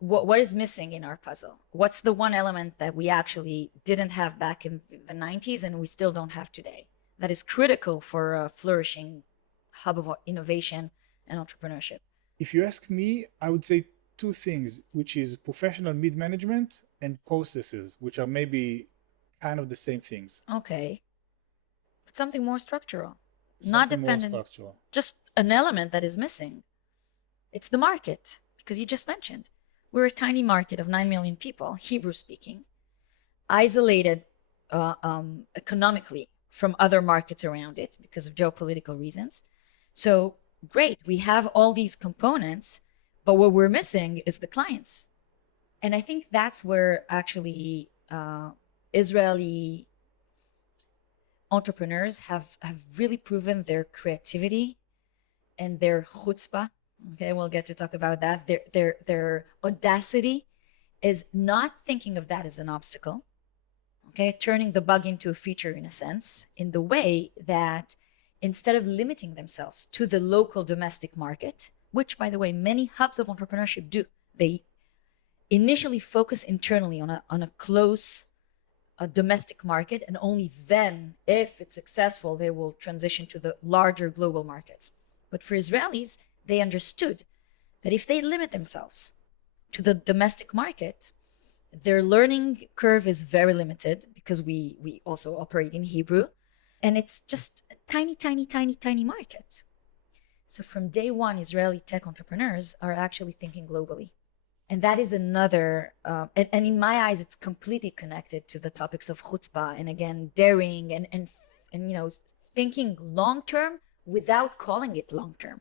what is missing in our puzzle? What's the one element that we actually didn't have back in the 90s and we still don't have today that is critical for a flourishing hub of innovation and entrepreneurship? If you ask me, I would say two things, which is professional mid-management and processes, which are maybe kind of the same things. Okay. But something more structural, not Something more dependent, structural. just an element that is missing. It's the market, because you just mentioned we're a tiny market of 9 million people, Hebrew speaking, isolated economically from other markets around it because of geopolitical reasons. So great, we have all these components, but what we're missing is the clients. And I think that's where actually Israeli entrepreneurs have really proven their creativity and their chutzpah. Okay, we'll get to talk about that. Their audacity is not thinking of that as an obstacle. Okay, turning the bug into a feature in a sense, in the way that instead of limiting themselves to the local domestic market, which by the way, many hubs of entrepreneurship do, they initially focus internally on a close domestic market, and only then, if it's successful, they will transition to the larger global markets. But for Israelis, they understood that if they limit themselves to the domestic market, their learning curve is very limited because we also operate in Hebrew, and it's just a tiny, tiny, tiny, tiny market. So from day one, Israeli tech entrepreneurs are actually thinking globally. And that is another, and in my eyes, it's completely connected to the topics of chutzpah and again, daring and thinking long-term without calling it long-term.